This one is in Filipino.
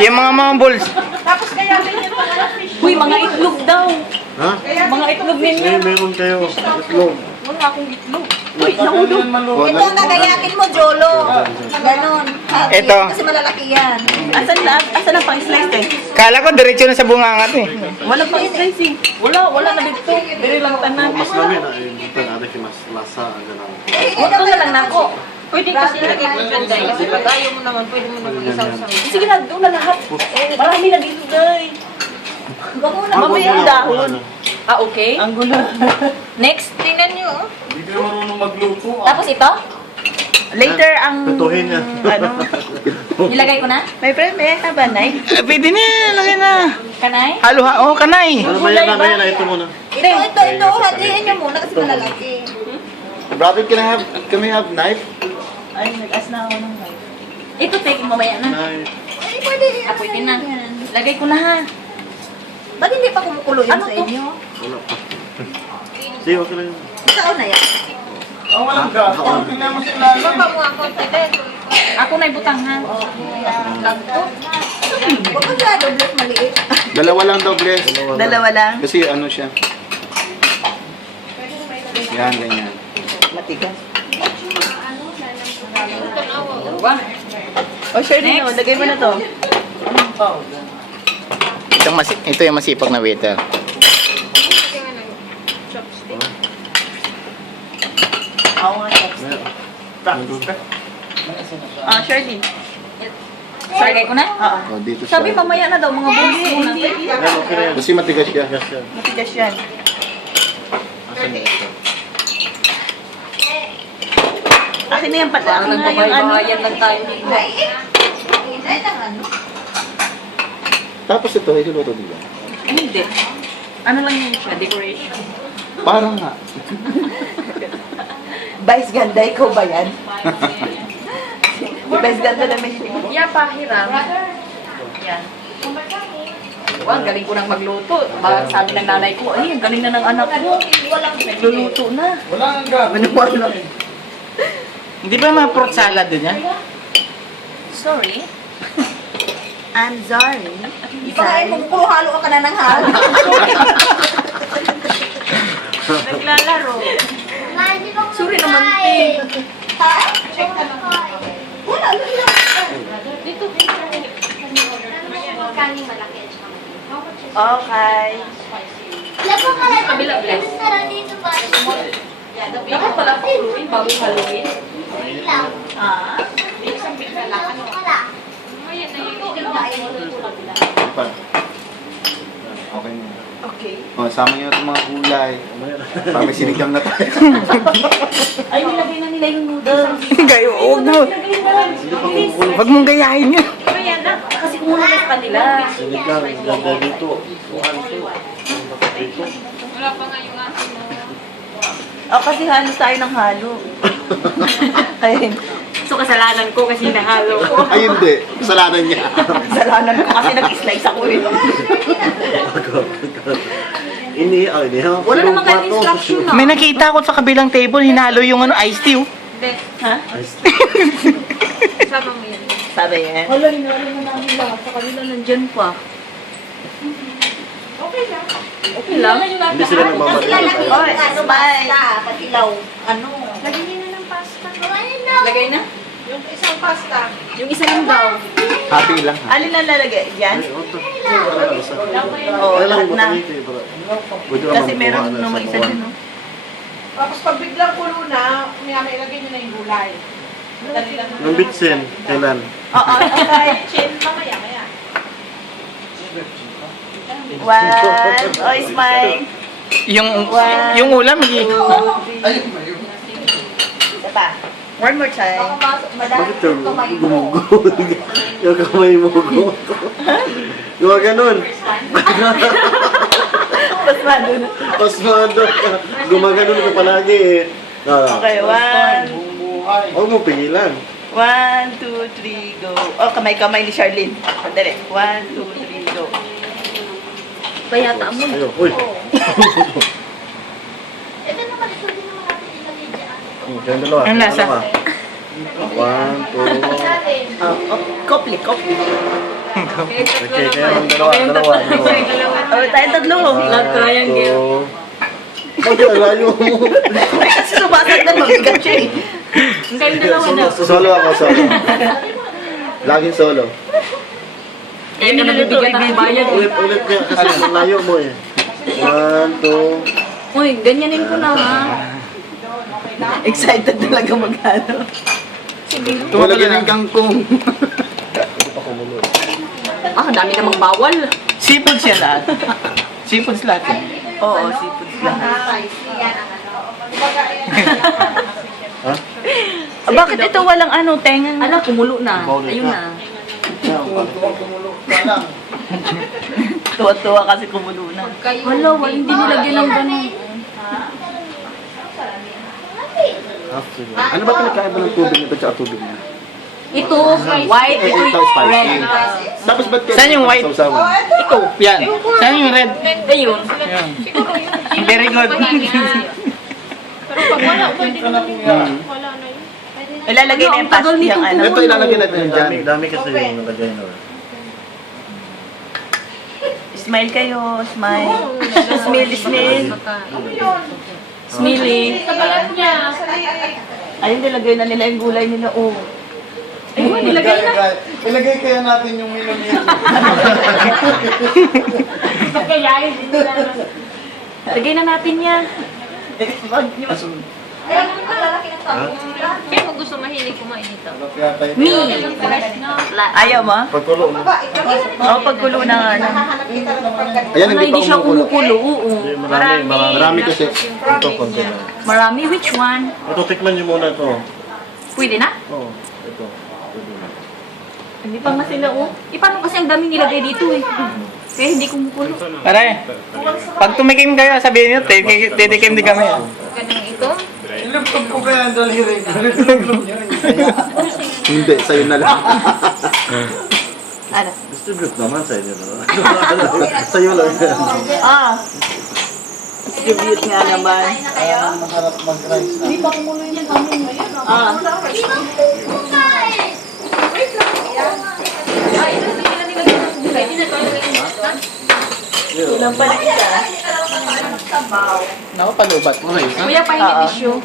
Yung mga balls. Tapos kaya ganyan mga fish. Uy, mga itlog daw. Ha? Mga itlog ninyo. Meron kayo. Itlog. Wala akong itlog. Uy, nahulog. Ito ang kagayakin mo, Jolo. Ganon. Ito. Kasi malalaki yan. Asan ang pang-slice eh? Kala ko diretso na sa bungangat eh. Wala pang-slice eh. Wala na dito. Diri lang tanan. Mas namin na buta na rin mas lasa ganun. Ito na lang nako. Pwede kasi lagay ko dyan, guys. Kasi pag ayaw mo naman, pwede mo naman isaw-saw. Sige na, doon na lahat. Marami na dito, guys. Huwag mo na. Mamaya ang dahon. Ah, okay. Ang gulo. Next. Tingnan nyo, oh. Hindi kayo marunong magluto. Tapos ito? Later ang... Tutuhin niya. Ano? Nilagay ko na? May friend, may banay. Pwede na, lagay na. Kanay? Halo ha, oh kanay. Ano ba yan na ito muna? Ito. Hatiin nyo muna kasi malalaki. Brother, can we have knife? Ay, nag-as na ako ng knife. Ito, take mamaya na. Knife. Ay, pwede. Pwede na. Lagay ko na ha. Ba't hindi pa kumukulo yan Ano sa to? inyo? Wala pa. Sige, okay lang. Saan na yan? Oh, walang gas. Tingnan mo si Lala. Baba mo ako, pwede. Ako na ibutang ha. Huwag mo siya, dobles maliit. Dalawa lang daw, Bless. Dalawa lang. Kasi ano siya. Yan, ganyan. Matigas. O, sure din. Lagay mo na to. Ito yung masipag na waiter. Ako nga chopstick. Sure din. Lagay ko na? Oo. O, dito siya. Sabi mamaya na daw, mga balls muna. Yan, okay na yan. Kasi matigas siya. Yes, yan. Matigas yan. Akin na yan pala. Akin na yung ano. lang tayo dito. Ay, ano? Tapos ito, iluluto nila. Ay, hindi. Ano lang yun siya, decoration. Parang nga. Vice ganda, ikaw ba yan? Vice ganda na may Yeah, pahiram. yan. Wow, ang galing ko nang magluto. Sabi ng nanay ko, ay, ang galing na ng anak mo. Nagluluto na. Wala nga gas. Maniwala. Hindi ba mga fruit salad din yan? Sorry. I'm sorry. Di ba kayo kung puro halo ka na ng halo? Naglalaro. Sorry naman, te. Ha? Wala, lang. Dito. Kaning malaki. Okay. Kabila, bless. Dapat pala pakuluin bago haluin. Ah. Pa. Okay na. Okay. O, sama nyo itong mga gulay. Para may sinigang na tayo. Ay, nilagay na nila yung noodles. Gayo, huwag mo. Huwag mong gayahin yun. Ayan na. Kasi umuna na sa kanila. Sinigang, ganda dito. Wala pa nga yung asin mo. Kasi halos tayo ng halo. Ayun. So, kasalanan ko kasi nahalo ko. Ay, hindi. Kasalanan niya. Kasalanan ko kasi nag-slice ako eh. Wala naman kayo instruction na. May nakita ko sa kabilang table, hinalo yung iced tea. Hindi. Ha? Sama mo yan. Sabi yan. Wala, hinalo na namin lahat. Sa kanila nandyan pa. Okay lang. Okay lang. Hindi sila nagmamadali. Oy, ano ba? Patilaw. Ano? Lagyan niyo na ng pasta. Lagay na? Yung isang pasta. Yung isa lang daw. Happy lang. Ha? Alin na lalagay? Yan? Oo, Kaya lang, lahat na. Kasi Kasi meron namang isa din, no? Tapos pag biglang kulo na, may ilagay nyo na yung gulay. Madali lang. Ng bitsin, kailan? Oo, okay. Chin, mamaya. One. Oh, smile. Yung ulam, Two. Isa pa. One more time. Bakit yung gumugo? Yung kamay mo go. Yung ganun. Pasmado na. Pasmado ka. Gumaganon ka palagi eh. Okay, one. Huwag mo pigilan. 1, 2, 3, go. Oh, kamay-kamay ni Charlene. Sandali. 1, 2, 3, go. Bayata mo. Ayun. Uy. Kayong dalawa. Ang lasa? Dalawa. 1, 2. Kopli. Okay, kaya ang dalawa. Oh, tayo tatlo. Love triangle. So, bakit layo mo? Ay, kasi sumasad na mabigat siya eh. Kayong dalawa na. Solo ako, solo. Laging solo. Eh, nilulutuin ang bayan. Ulit kaya kasi ang layo mo eh. 1, 2. Uy, ganyanin ko na ha. Excited talaga maghalo. Wala yan ang kangkong. Ah, dami namang bawal. Seafoods yan lahat. Seafoods lahat yan. Oo, seafoods lahat. Ah, bakit ito walang ano, tengang? Ano, kumulo na. Ayun na. Tuwa-tuwa kasi kumulo na. Wala, hindi nilagyan ng ganun. Ano ba pinagkaiba ng tubig nito at tubig niya? Ito, white, ito, red. Tapos ba't kaya Saan yung white? sausawan? Ito. Yan. Saan yung red? Ayun. Yan. Very good. Pero pag wala, pwede naman yun. Wala na yun. Ilalagay na yung pasta yung ano. Ito ilalagay natin yung dyan. Dami kasi yung nalagay na. Smile kayo, smile. Smile, smile. Smiley. Sa balat niya. Sa Ayun, nilagay na nila yung gulay nila. Oh. Ayun, nilagay na. Ilagay kaya natin yung milo-milo. Lagay na natin yan. Kaya kung gusto mahilig kumain dito. Me. Ayaw mo? Pagkulo mo. Oo, pagkulo na nga lang. Ayan, Ano, hindi siya kumukulo. Oo. Marami kasi. Ito, konti na. Marami, which one? Ito, tikman niyo muna ito. Pwede na? Oo, ito. Pwede na. Hindi pa nga sila, oh. Paano kasi ang daming nilagay dito eh. Kaya hindi kumukulo. Pare, pag tumikim kayo, sabihin nyo, titikim din kami. Ganang ito. Ilupag ko kaya ang daliri. Hindi, sa'yo na lang. Ano? Distribute naman sa inyo. Sa'yo lang. Ah. Distribute nga naman. Maharap mag-rice na. Ah. Ilang pala isa? Naku, palubat mo. Kuya, pahingi tissue.